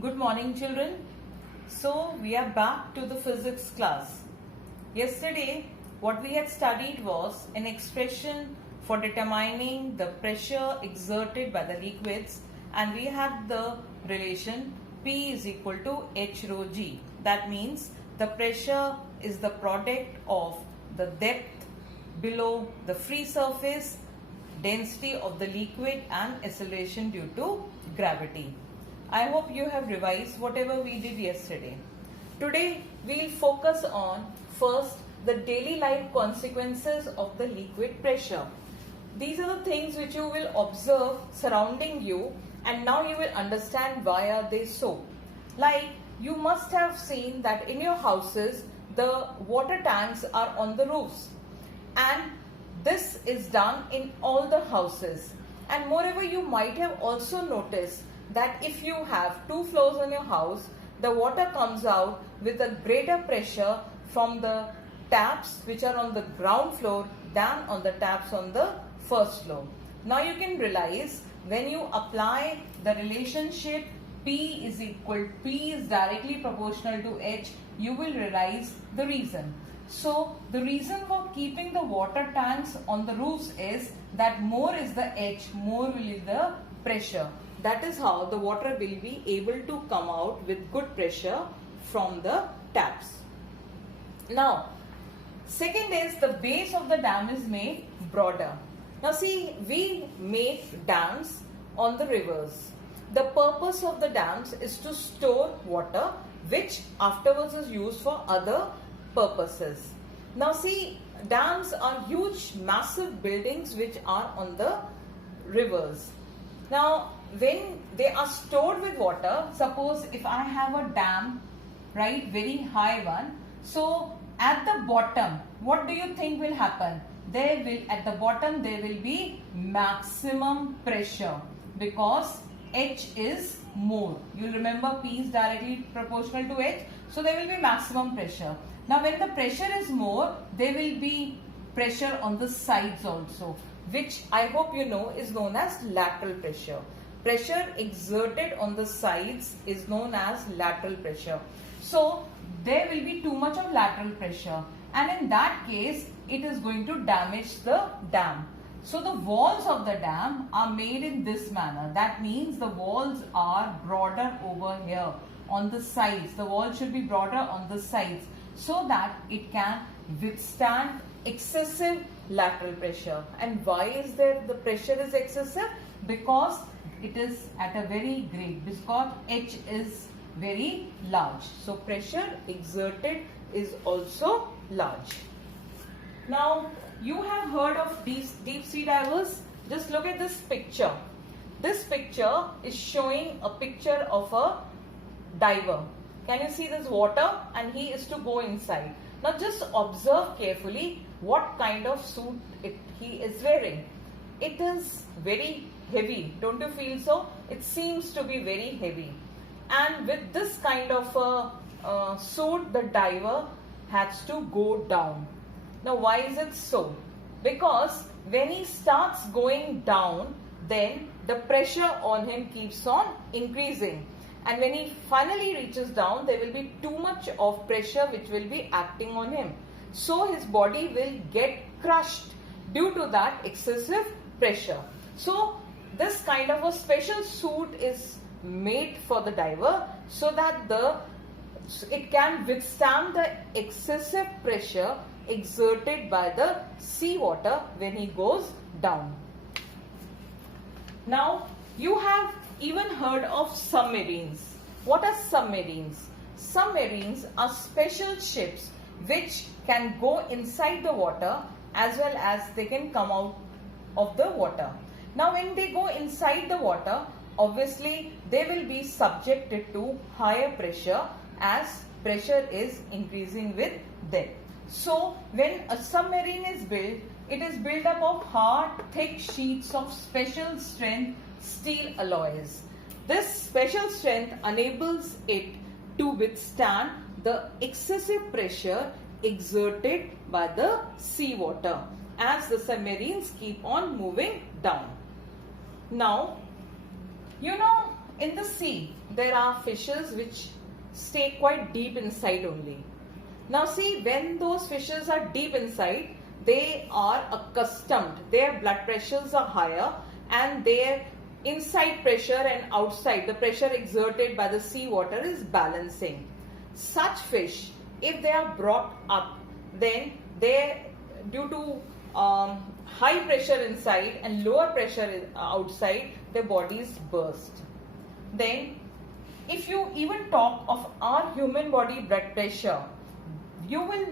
Good morning, children. So we are back to the physics class. Yesterday what we had studied was an expression for determining the pressure exerted by the liquids, and we had the relation P is equal to H rho G. That means the pressure is the product of the depth below the free surface, density of the liquid and acceleration due to gravity. I hope you have revised whatever we did yesterday. Today we will focus on first the daily life consequences of the liquid pressure. These are the things which you will observe surrounding you, and now you will understand why are they so. Like, you must have seen that in your houses the water tanks are on the roofs, and this is done in all the houses. And moreover, you might have also noticed that if you have 2 floors in your house, the water comes out with a greater pressure from the taps which are on the ground floor than on the taps on the first floor. Now you can realize when you apply the relationship P is directly proportional to H, you will realize the reason. So the reason for keeping the water tanks on the roofs is that more is the H, more will be the pressure. That is how the water will be able to come out with good pressure from the taps. Now, second is the base of the dam is made broader. Now see, we make dams on the rivers. The purpose of the dams is to store water, which afterwards is used for other purposes. Now see, dams are huge, massive buildings which are on the rivers. Now, when they are stored with water, suppose if I have a dam, right, very high one, so at the bottom, what do you think will happen? At the bottom there will be maximum pressure because H is more. You remember P is directly proportional to H, so there will be maximum pressure. Now when the pressure is more, there will be pressure on the sides also, which I hope you know is known as lateral pressure. Pressure exerted on the sides is known as lateral pressure. So there will be too much of lateral pressure, and in that case it is going to damage the dam. So the walls of the dam are made in this manner. That means the walls are broader over here on the sides. The wall should be broader on the sides so that it can withstand excessive lateral pressure. And why is there the pressure is excessive? Because it is at a very great, because H is very large. So pressure exerted is also large. Now you have heard of deep sea divers. Just look at this picture. This picture is showing a picture of a diver. Can you see this water? And he is to go inside. Now just observe carefully what kind of suit he is wearing. It is very heavy. Don't you feel so? It seems to be very heavy. And with this kind of a suit, the diver has to go down. Now why is it so? Because when he starts going down, then the pressure on him keeps on increasing. And when he finally reaches down, there will be too much of pressure which will be acting on him. So his body will get crushed due to that excessive pressure. So this kind of a special suit is made for the diver so that it can withstand the excessive pressure exerted by the seawater when he goes down. Now you have even heard of submarines. What are submarines? Submarines are special ships which can go inside the water as well as they can come out of the water. Now when they go inside the water, obviously they will be subjected to higher pressure as pressure is increasing with them. So when a submarine is built, it is built up of hard, thick sheets of special strength steel alloys. This special strength enables it to withstand the excessive pressure exerted by the seawater as the submarines keep on moving down. Now, you know, in the sea, there are fishes which stay quite deep inside only. Now see, when those fishes are deep inside, they are accustomed, their blood pressures are higher, and their inside pressure and outside, the pressure exerted by the sea water is balancing. Such fish, if they are brought up, then they, due to high pressure inside and lower pressure outside, their bodies burst. Then, if you even talk of our human body blood pressure, you will,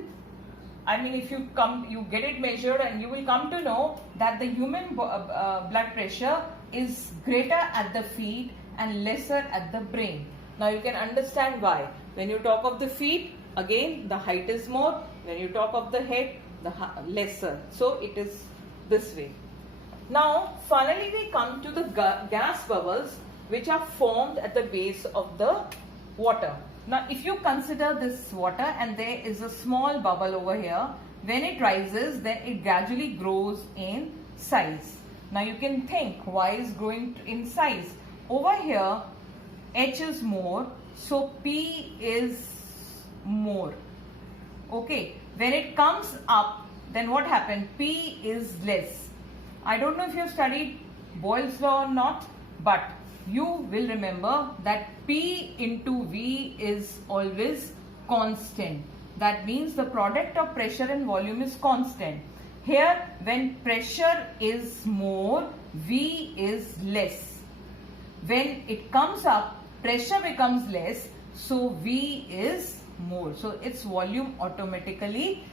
if you get it measured, and you will come to know that the human blood pressure is greater at the feet and lesser at the brain. Now you can understand why. When you talk of the feet, again the height is more. When you talk of the head, the lesser. So it is this way. Now finally we come to the gas bubbles which are formed at the base of the water. Now if you consider this water and there is a small bubble over here, when it rises, then it gradually grows in size. Now you can think why is growing in size. Over here H is more, so P is more. Okay, when it comes up, then what happened? P is less. I don't know if you have studied Boyle's law or not, but you will remember that P into V is always constant. That means the product of pressure and volume is constant. Here, when pressure is more, V is less. When it comes up, pressure becomes less, so V is more. So its volume automatically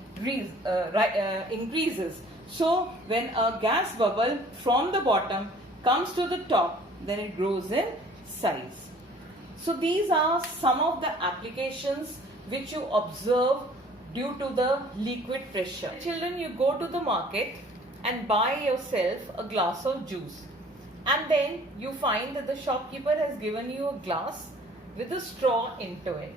increases. So when a gas bubble from the bottom comes to the top, then it grows in size. So these are some of the applications which you observe due to the liquid pressure. Children, you go to the market and buy yourself a glass of juice, and then you find that the shopkeeper has given you a glass with a straw into it.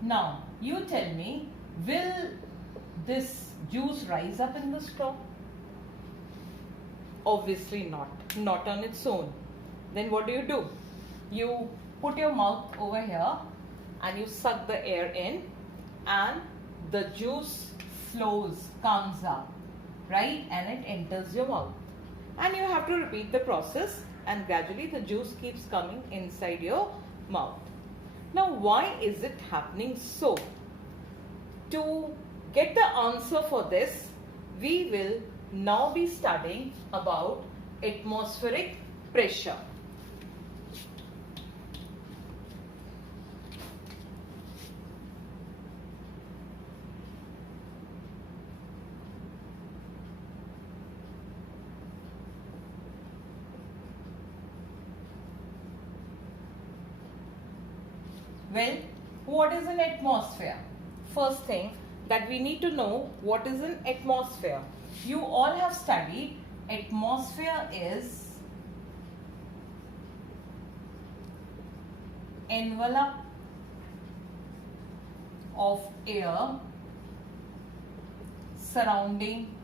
Now you tell me, will this juice rise up in the straw? Obviously not on its own. Then what do? You put your mouth over here and you suck the air in, and the juice comes up, right? And it enters your mouth. And you have to repeat the process, and gradually the juice keeps coming inside your mouth. Now why is it happening so? To get the answer for this, we will now be studying about atmospheric pressure. Well, what is an atmosphere? First thing that we need to know, what is an atmosphere? You all have studied atmosphere is envelope of air surrounding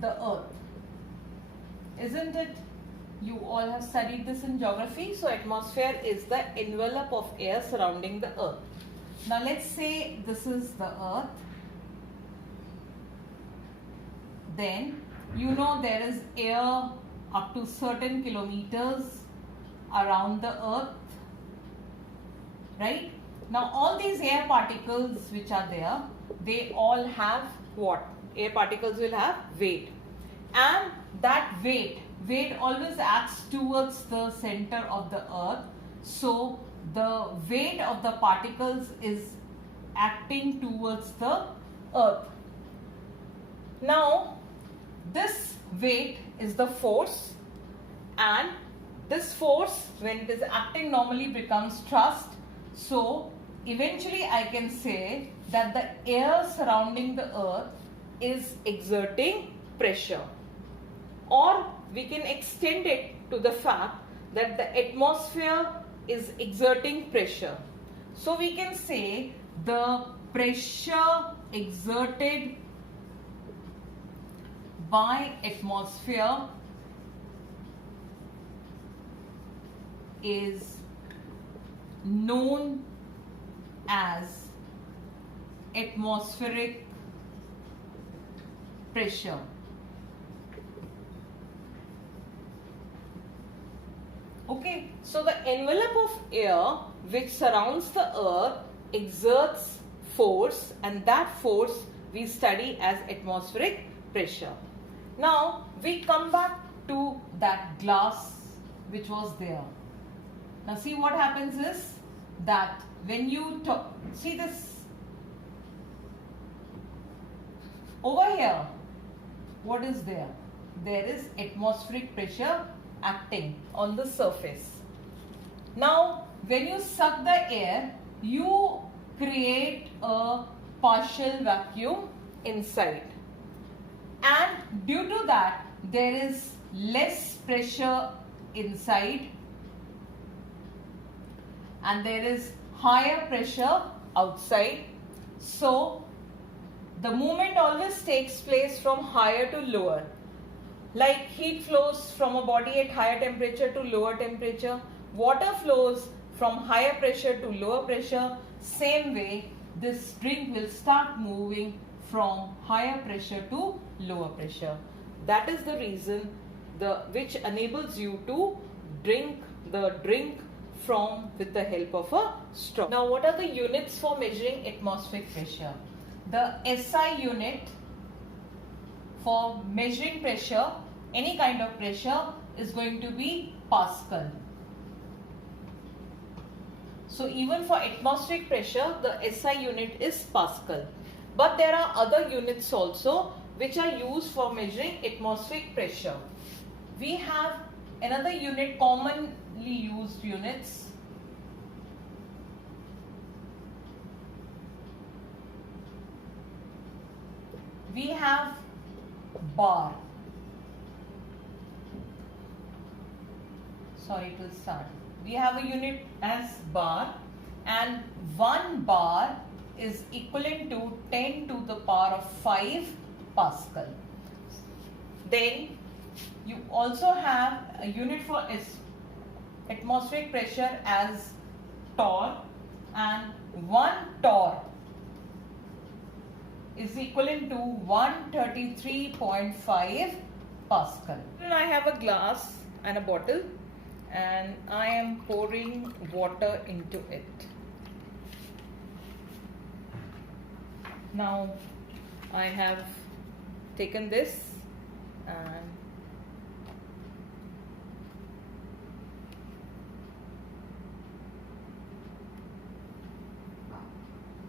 the earth. Isn't it? You all have studied this in geography. So atmosphere is the envelope of air surrounding the earth. Now let's say this is the earth. Then you know there is air up to certain kilometers around the earth, right? Now all these air particles which are there, they all have what? Air particles will have weight, and that weight always acts towards the center of the earth. So the weight of the particles is acting towards the earth. Now this weight is the force, and this force, when it is acting normally, becomes thrust. So eventually I can say that the air surrounding the earth is exerting pressure. Or we can extend it to the fact that the atmosphere is exerting pressure. So we can say the pressure exerted by atmosphere is known as atmospheric pressure. Okay, so the envelope of air which surrounds the earth exerts force, and that force we study as atmospheric pressure. Now we come back to that glass which was there. Now see what happens is that when you see this over here, what is there? There is atmospheric pressure acting on the surface. Now when you suck the air, you create a partial vacuum inside, and due to that there is less pressure inside and there is higher pressure outside. So the movement always takes place from higher to lower. Like heat flows from a body at higher temperature to lower temperature, water flows from higher pressure to lower pressure. Same way, this drink will start moving from higher pressure to lower pressure. That is the reason which enables you to drink the drink with the help of a straw. Now what are the units for measuring atmospheric pressure? The SI unit for measuring pressure, any kind of pressure, is going to be Pascal. So even for atmospheric pressure, the SI unit is Pascal. But there are other units also which are used for measuring atmospheric pressure. We have another unit, commonly used units. We have bar. Sorry to start. We have a unit as bar, and 1 bar is equivalent to 10 to the power of 5 Pascal. Then you also have a unit for atmospheric pressure as torr, and 1 torr is equivalent to 133.5 Pascal. And I have a glass and a bottle, and I am pouring water into it. Now I have taken this and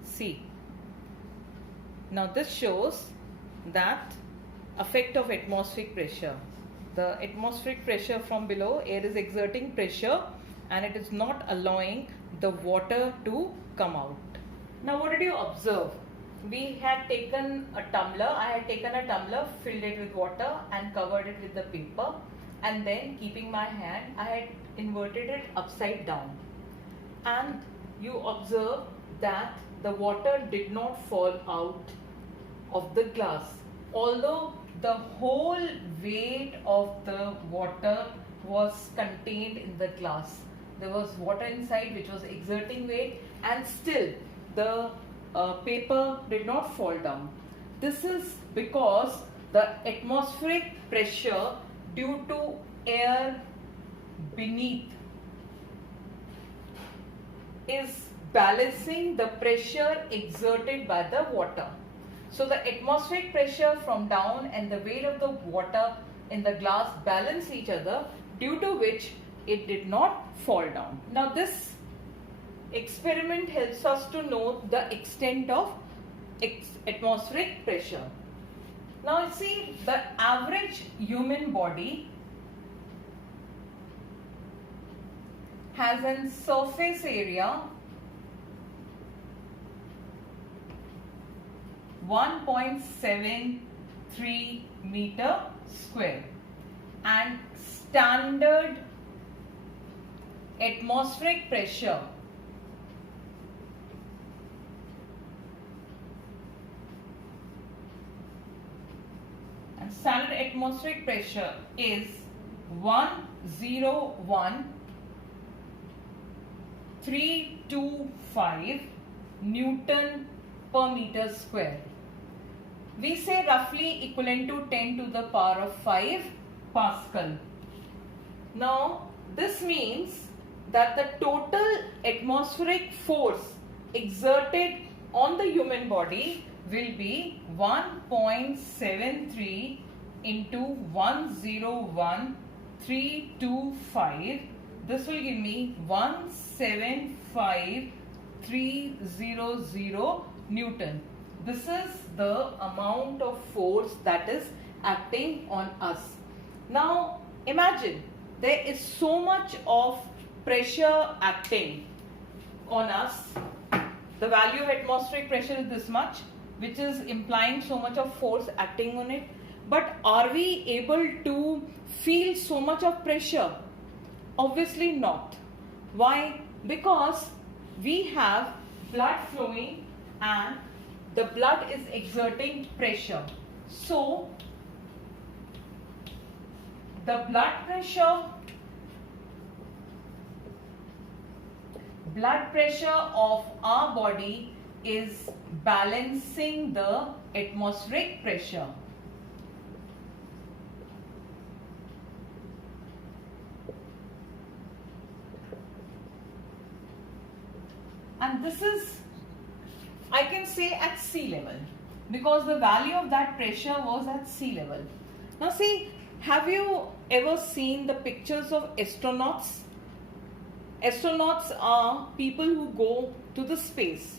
see. Now this shows that effect of atmospheric pressure. The atmospheric pressure from below, air is exerting pressure and it is not allowing the water to come out. Now what did you observe? We had taken a tumbler, I had taken a tumbler, filled it with water and covered it with the paper, and then keeping my hand, I had inverted it upside down. And you observe that the water did not fall out of the glass, although the whole weight of the water was contained in the glass. There was water inside which was exerting weight, and still the paper did not fall down. This is because the atmospheric pressure due to air beneath is balancing the pressure exerted by the water. So the atmospheric pressure from down and the weight of the water in the glass balance each other, due to which it did not fall down. Now this experiment helps us to know the extent of atmospheric pressure. Now see, the average human body has a surface area 1.73 meter square, and standard atmospheric pressure and standard atmospheric pressure is 101,325 Newton per meter square. We say roughly equivalent to 10 to the power of 5 Pascal. Now this means that the total atmospheric force exerted on the human body will be 1.73 into 101,325. This will give me 175,300 Newton. This is the amount of force that is acting on us. Now imagine there is so much of pressure acting on us. The value of atmospheric pressure is this much, which is implying so much of force acting on it. But are we able to feel so much of pressure? Obviously not. Why? Because we have blood flowing and the blood is exerting pressure. So the blood pressure of our body is balancing the atmospheric pressure. And this is, I can say, at sea level, because the value of that pressure was at sea level. Now see, have you ever seen the pictures of astronauts? Astronauts are people who go to the space.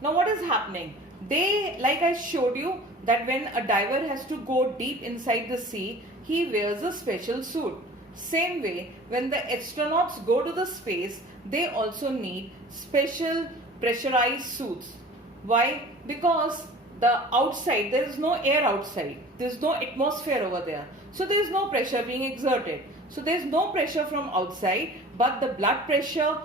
Now what is happening? They, like I showed you, that when a diver has to go deep inside the sea, he wears a special suit. Same way, when the astronauts go to the space, they also need special pressurized suits. Why? Because the outside, there is no air outside. There is no atmosphere over there. So there is no pressure being exerted. So there is no pressure from outside, but the blood pressure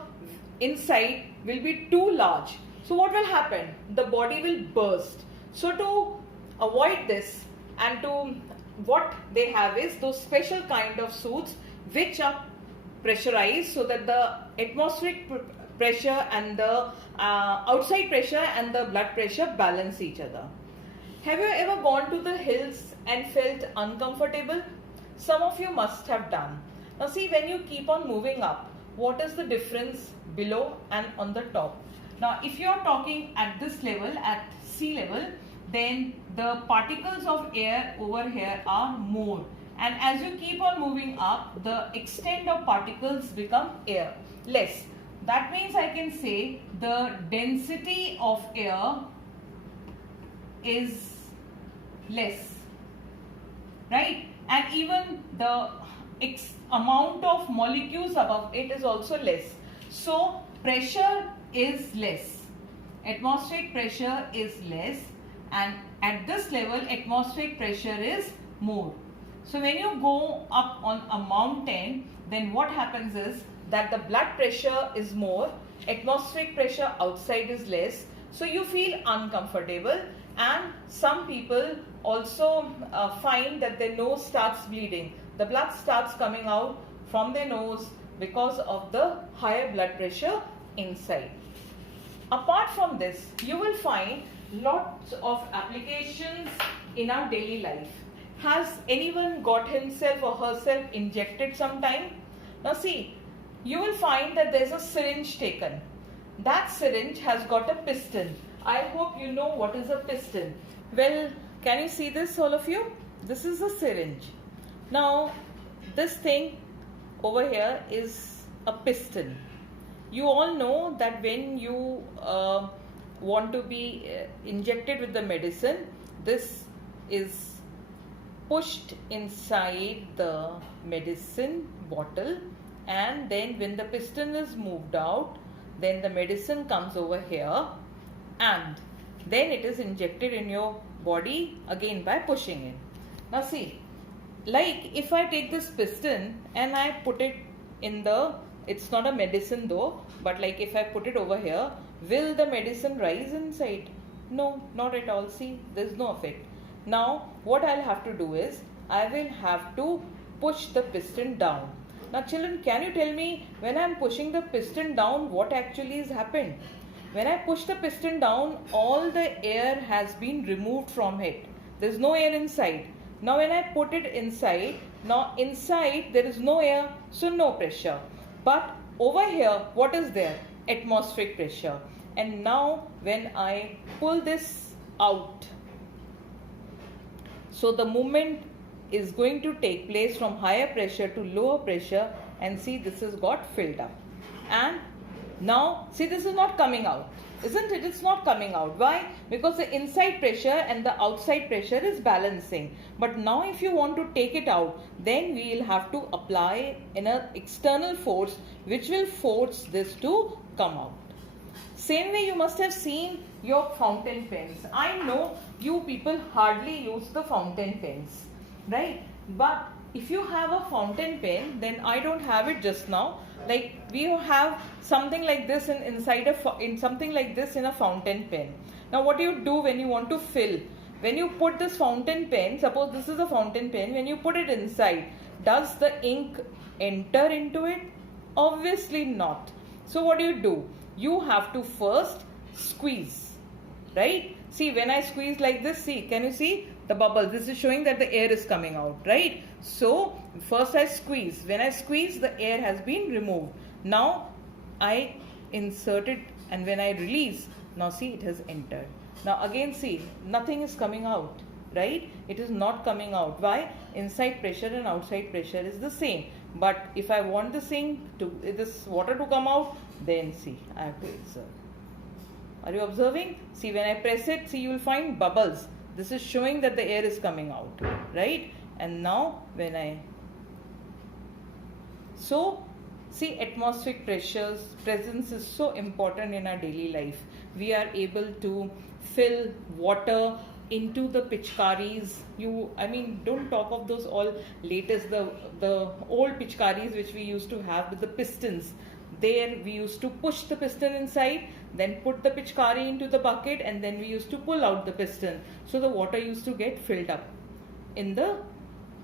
inside will be too large. So what will happen? The body will burst. So to avoid this, and to what they have is those special kind of suits which are pressurized so that the atmospheric pressure and the outside pressure and the blood pressure balance each other. Have you ever gone to the hills and felt uncomfortable? Some of you must have done. Now see, when you keep on moving up, what is the difference below and on the top? Now if you are talking at this level, at sea level, then the particles of air over here are more. And as you keep on moving up, the extent of particles become air less. That means I can say the density of air is less, right? And even the amount of molecules above it is also less. So pressure is less, atmospheric pressure is less, and at this level atmospheric pressure is more. So when you go up on a mountain, then what happens is that the blood pressure is more, atmospheric pressure outside is less, so you feel uncomfortable. And some people also find that their nose starts bleeding. The blood starts coming out from their nose because of the higher blood pressure inside. Apart from this, you will find lots of applications in our daily life. Has anyone got himself or herself injected sometime? Now see, you will find that there is a syringe taken. That syringe has got a piston. I hope you know what is a piston. Well, can you see this, all of you? This is a syringe. Now, this thing over here is a piston. You all know that when you want to be injected with the medicine, this is pushed inside the medicine bottle, and then when the piston is moved out, then the medicine comes over here and then it is injected in your body again by pushing it. Now see, like if I take this piston and I put it in the it's not a medicine though, but like if I put it over here, will the medicine rise inside? No, not at all. See, there's no effect. Now what I'll have to do is I will have to push the piston down. Now children, can you tell me, when I'm pushing the piston down, what actually has happened? When I push the piston down, all the air has been removed from it. There's no air inside. Now when I put it inside, now inside there is no air, so no pressure. But over here, what is there? Atmospheric pressure. And now when I pull this out, so the movement is going to take place from higher pressure to lower pressure, and see, this has got filled up. And now see, this is not coming out, isn't it? It's not coming out. Why? Because the inside pressure and the outside pressure is balancing. But now if you want to take it out, then we will have to apply an external force which will force this to come out. Same way you must have seen your fountain pens. I know you people hardly use the fountain pens, right? But if you have a fountain pen, then I don't have it just now. Like we have something like this in something like this in a fountain pen. Now what do you do when you want to fill? When you put this fountain pen, suppose this is a fountain pen, when you put it inside, does the ink enter into it? Obviously not. So what do? You have to first squeeze, right? See, when I squeeze like this, see, can you see the bubbles? This is showing that the air is coming out, right? So first I squeeze. When I squeeze, the air has been removed. Now I insert it, and when I release, now see, it has entered. Now again see, nothing is coming out, right? It is not coming out. Why? Inside pressure and outside pressure is the same. But if I want this water to come out, then see, I have to exert. Are you observing? See, when I press it, see, you will find bubbles. This is showing that the air is coming out, right? And now when so see, atmospheric presence is so important in our daily life. We are able to fill water into the pitchkaris. Don't talk of those all latest, the old pitchkaris which we used to have with the pistons. There we used to push the piston inside, then put the pitchkari into the bucket, and then we used to pull out the piston. So the water used to get filled up in the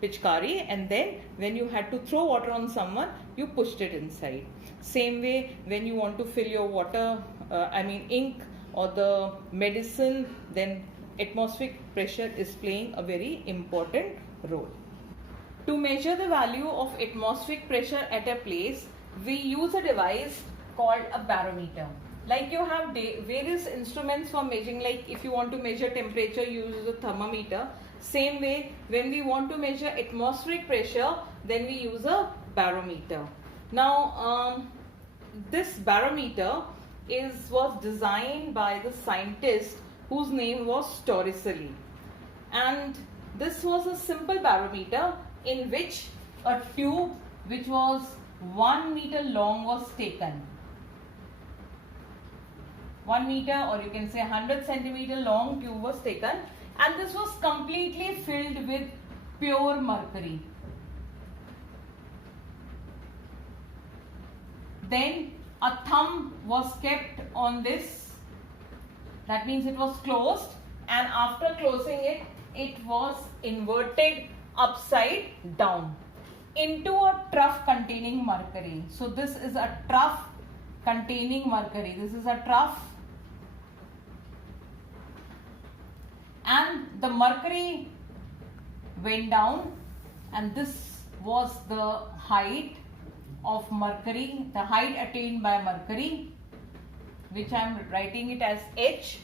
pitchkari, and then when you had to throw water on someone, you pushed it inside. Same way, when you want to fill your water, ink or the medicine, then atmospheric pressure is playing a very important role. To measure the value of atmospheric pressure at a place, we use a device called a barometer. Like you have various instruments for measuring, like if you want to measure temperature, you use a thermometer. Same way, when we want to measure atmospheric pressure, then we use a barometer. Now, this barometer was designed by the scientist whose name was Torricelli. And this was a simple barometer in which a tube which was 1 meter long was taken. 1 meter, or you can say 100 centimeter long tube was taken, and this was completely filled with pure mercury. Then a thumb was kept on this, that means it was closed, and after closing it, it was inverted upside down into a trough containing mercury. So this is a trough containing mercury. This is a trough, and the mercury went down, and this was the height of mercury, the height attained by mercury, which I am writing it as H.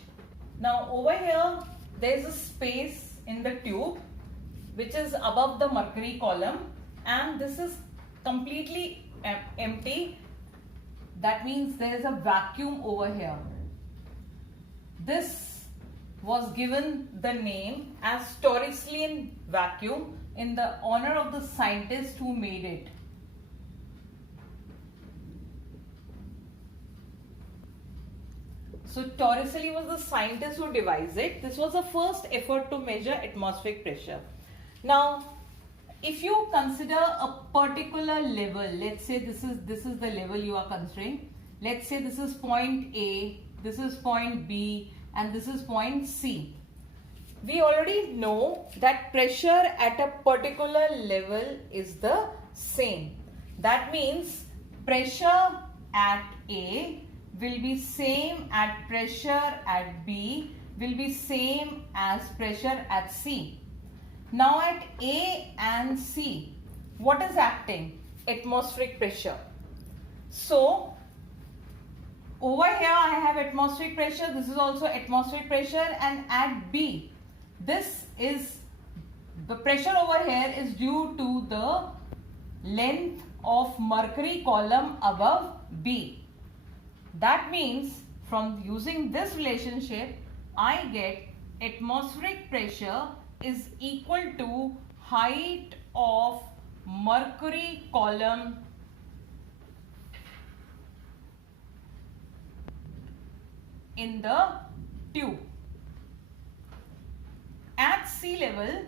Now over here there is a space in the tube which is above the mercury column, and this is completely empty. That means there is a vacuum over here. This was given the name as Torricellian vacuum in the honor of the scientist who made it. So Torricelli was the scientist who devised it. This was the first effort to measure atmospheric pressure. Now, if you consider a particular level, let's say this is the level you are considering. Let's say this is point A, this is point B, and this is point C. We already know that pressure at a particular level is the same. That means pressure at A will be same at pressure at B, will be same as pressure at C. Now at A and C, what is acting? Atmospheric pressure. So over here I have atmospheric pressure, this is also atmospheric pressure, and at B, this is, the pressure over here is due to the length of mercury column above B. That means from using this relationship, I get atmospheric pressure is equal to height of mercury column in the tube. At sea level,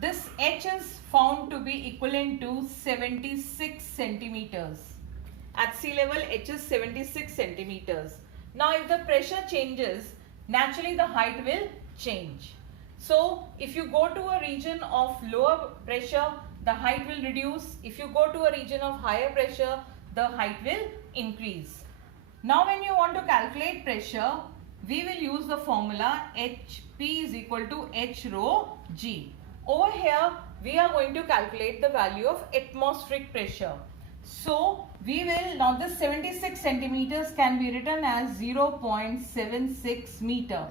this H is found to be equivalent to 76 centimeters. At sea level, H is 76 centimeters. Now, if the pressure changes, naturally the height will change. So, if you go to a region of lower pressure, the height will reduce. If you go to a region of higher pressure, the height will increase. Now, when you want to calculate pressure, we will use the formula HP is equal to H rho G. Over here, we are going to calculate the value of atmospheric pressure. So, we will, now this 76 centimeters can be written as 0.76 meter.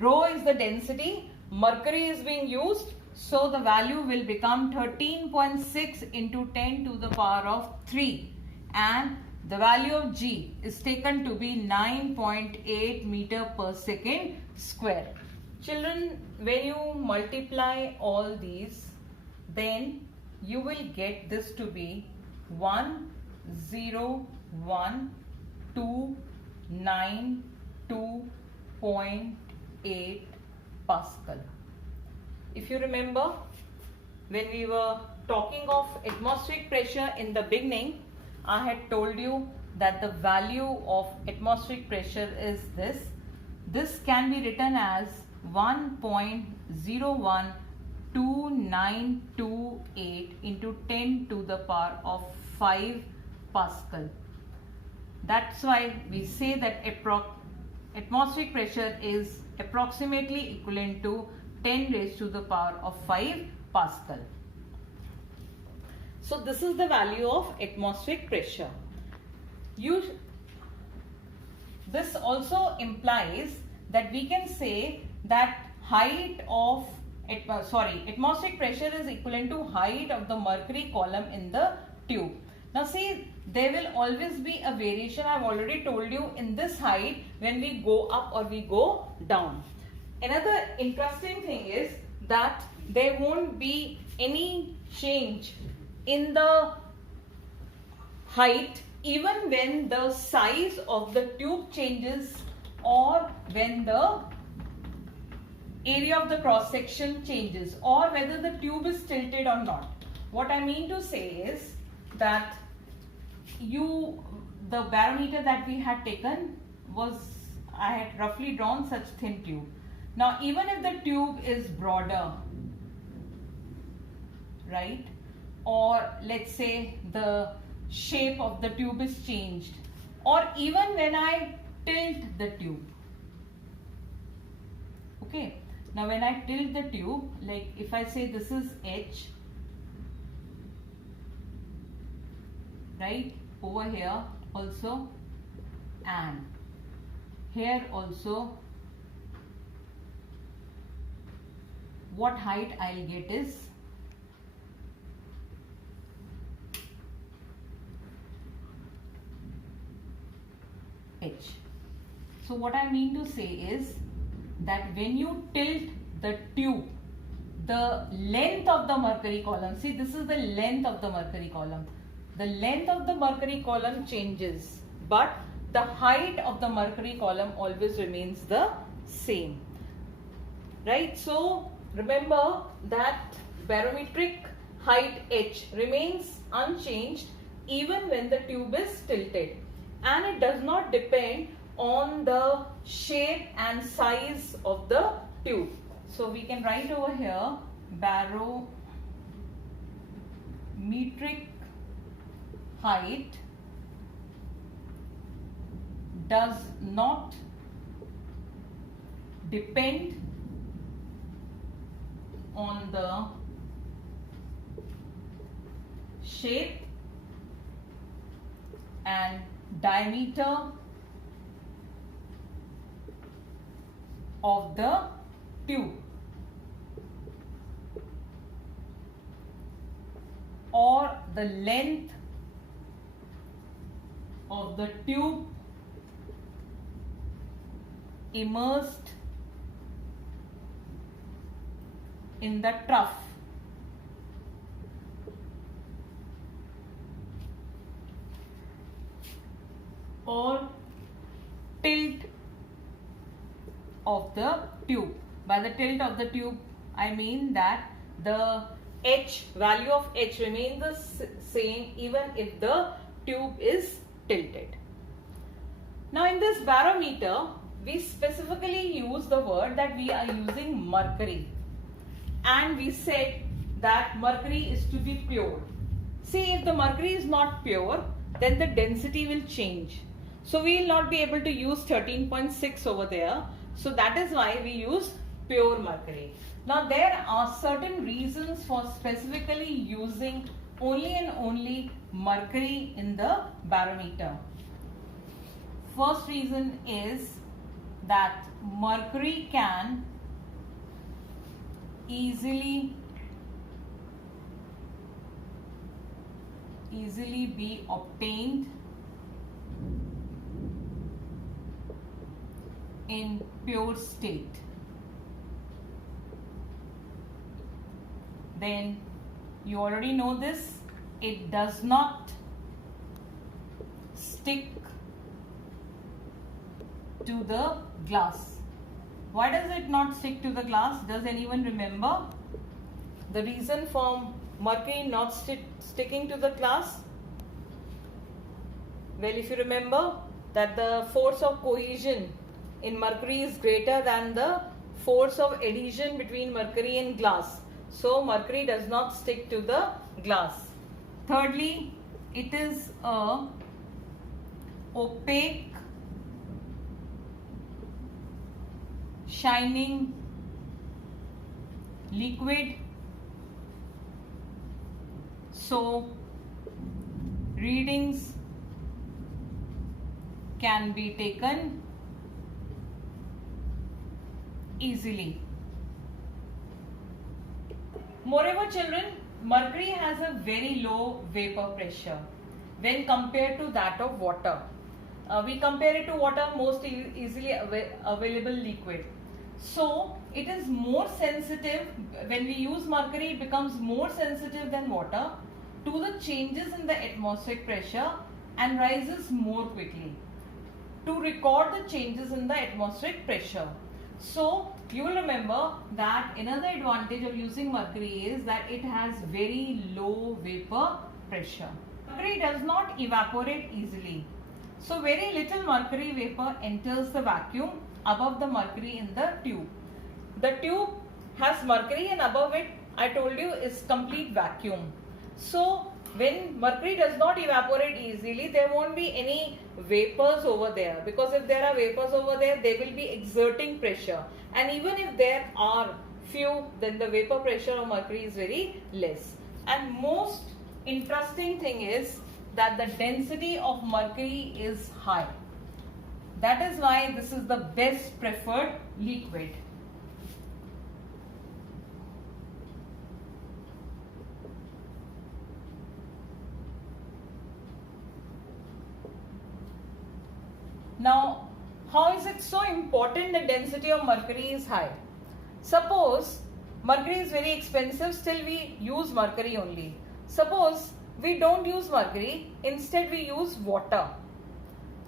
Rho is the density, mercury is being used, so the value will become 13.6 into 10 to the power of 3, and the value of G is taken to be 9.8 meter per second square. Children, when you multiply all these, then you will get this to be 101,292.8 Pascal. If you remember, when we were talking of atmospheric pressure in the beginning, I had told you that the value of atmospheric pressure is this. This can be written as 1.012928 into 10 to the power of 5 Pascal. That's why we say that atmospheric pressure is approximately equivalent to 10 raised to the power of 5 Pascal. So this is the value of atmospheric pressure. This also implies that we can say that height of atmospheric pressure is equivalent to height of the mercury column in the tube. Now see, there will always be a variation. I have already told you in this height when we go up or we go down. Another interesting thing is that there won't be any change in the height even when the size of the tube changes or when the area of the cross section changes or whether the tube is tilted or not. What I mean to say is that the barometer that we had taken was, I had roughly drawn such thin tube. Now even if the tube is broader, right, or let's say the shape of the tube is changed, or even when I tilt the tube, okay, now when I tilt the tube, like if I say this is H, right, over here also, and here also, what height I'll get is H. So what I mean to say is that when you tilt the tube, the length of the mercury column, see this is the length of the mercury column. The length of the mercury column changes, but the height of the mercury column always remains the same. Right? So remember that barometric height h remains unchanged even when the tube is tilted, and it does not depend on the shape and size of the tube. So we can write over here barometric height does not depend on the shape and diameter of the tube or the length of the tube immersed in the trough. Or tilt of the tube. By the tilt of the tube, I mean that the value of h remains the same even if the tube is tilted. Now in this barometer, we specifically use the word that we are using mercury, and we said that mercury is to be pure. See, if the mercury is not pure, then the density will change. So we will not be able to use 13.6 over there. So that is why we use pure mercury. Now there are certain reasons for specifically using only and only mercury in the barometer. First reason is that mercury can easily be obtained in pure state. Then you already know this, it does not stick to the glass. Why does it not stick to the glass? Does anyone remember the reason for mercury not sticking to the glass? Well, if you remember that the force of cohesion in mercury is greater than the force of adhesion between mercury and glass. So mercury does not stick to the glass. Thirdly, it is a opaque, shining liquid. So readings can be taken easily. Moreover, children, mercury has a very low vapor pressure when compared to that of water. We compare it to water, most easily available liquid. So it is more sensitive. When we use mercury, it becomes more sensitive than water to the changes in the atmospheric pressure and rises more quickly to record the changes in the atmospheric pressure. So you will remember that another advantage of using mercury is that it has very low vapor pressure. Mercury does not evaporate easily. So very little mercury vapor enters the vacuum above the mercury in the tube. The tube has mercury and above it, I told you, is complete vacuum. So when mercury does not evaporate easily, there won't be any vapors over there, because if there are vapors over there, they will be exerting pressure, and even if there are few, then the vapor pressure of mercury is very less. And most interesting thing is that the density of mercury is high. That is why this is the best preferred liquid. Now, how is it so important the density of mercury is high? Suppose mercury is very expensive, still we use mercury only. Suppose we don't use mercury, instead we use water.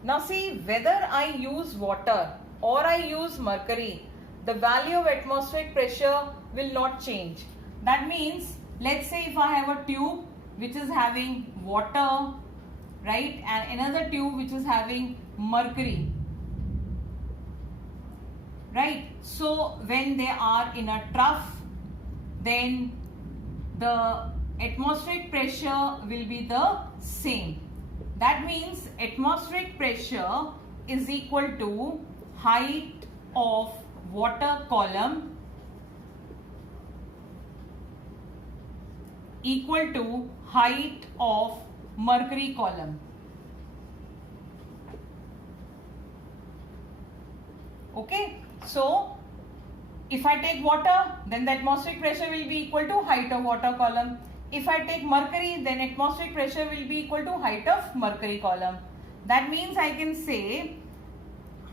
Now see, whether I use water or I use mercury, the value of atmospheric pressure will not change. That means, let's say if I have a tube which is having water, right, and another tube which is having mercury, right. So when they are in a trough, then the atmospheric pressure will be the same. That means atmospheric pressure is equal to height of water column equal to height of mercury column. Okay, so if I take water, then the atmospheric pressure will be equal to height of water column. If I take mercury, then atmospheric pressure will be equal to height of mercury column. That means I can say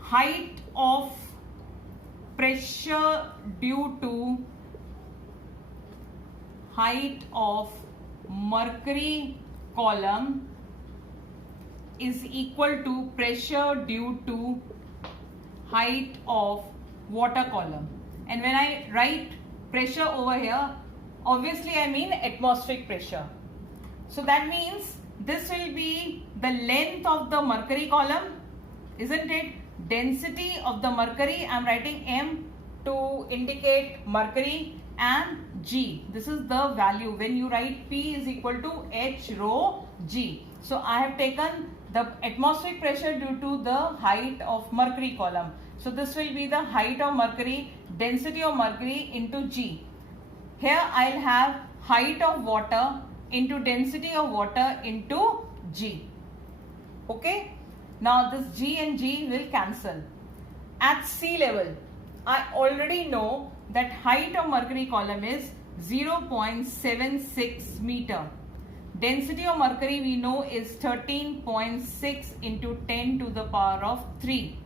height of pressure due to height of mercury column is equal to pressure due to height of water column. And when I write pressure over here, obviously I mean atmospheric pressure. So that means this will be the length of the mercury column, isn't it? Density of the mercury, I am writing M to indicate mercury, and G. This is the value when you write P is equal to H rho G. So I have taken the atmospheric pressure due to the height of mercury column. So this will be the height of mercury, density of mercury into G. Here I will have height of water into density of water into G. Okay. Now this G and G will cancel. At sea level, I already know that height of mercury column is 0.76 meter. Density of mercury we know is 13.6 into 10 to the power of 3.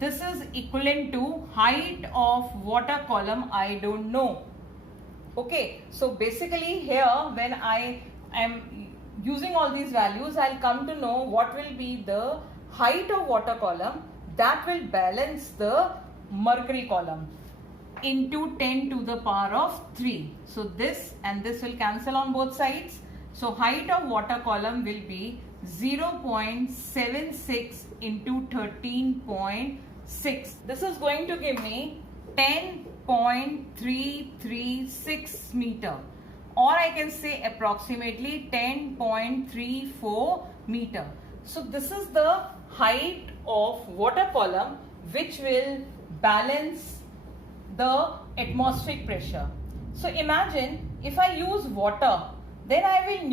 This is equivalent to height of water column I don't know. Okay, so basically here when I am using all these values, I'll come to know what will be the height of water column that will balance the mercury column into 10 to the power of 3. So this and this will cancel on both sides. So height of water column will be 0.76 into 13.6. This is going to give me 10.336 meter, or I can say approximately 10.34 meter. So this is the height of water column which will balance the atmospheric pressure. So imagine if I use water, then I will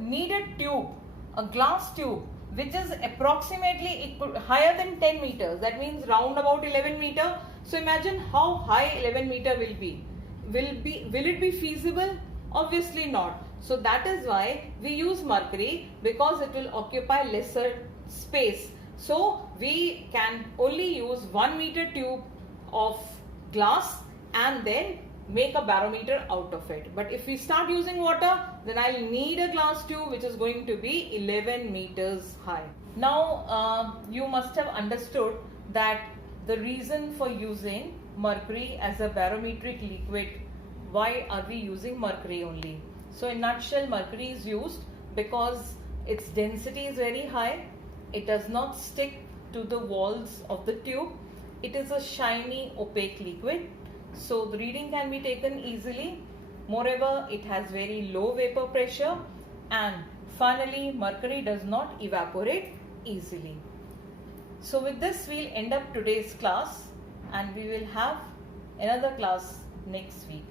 need a tube, a glass tube which is approximately higher than 10 meters. That means round about 11 meter. So imagine how high 11 meter will be. Will it be feasible? Obviously not. So that is why we use mercury, because it will occupy lesser space. So we can only use 1 meter tube of glass and then make a barometer out of it. But if we start using water, then I'll need a glass tube which is going to be 11 meters high. Now you must have understood that the reason for using mercury as a barometric liquid, why are we using mercury only? So in nutshell, mercury is used because its density is very high. It does not stick to the walls of the tube. It is a shiny opaque liquid. So the reading can be taken easily. Moreover, it has very low vapor pressure, and finally mercury does not evaporate easily. So with this we'll end up today's class, and we will have another class next week.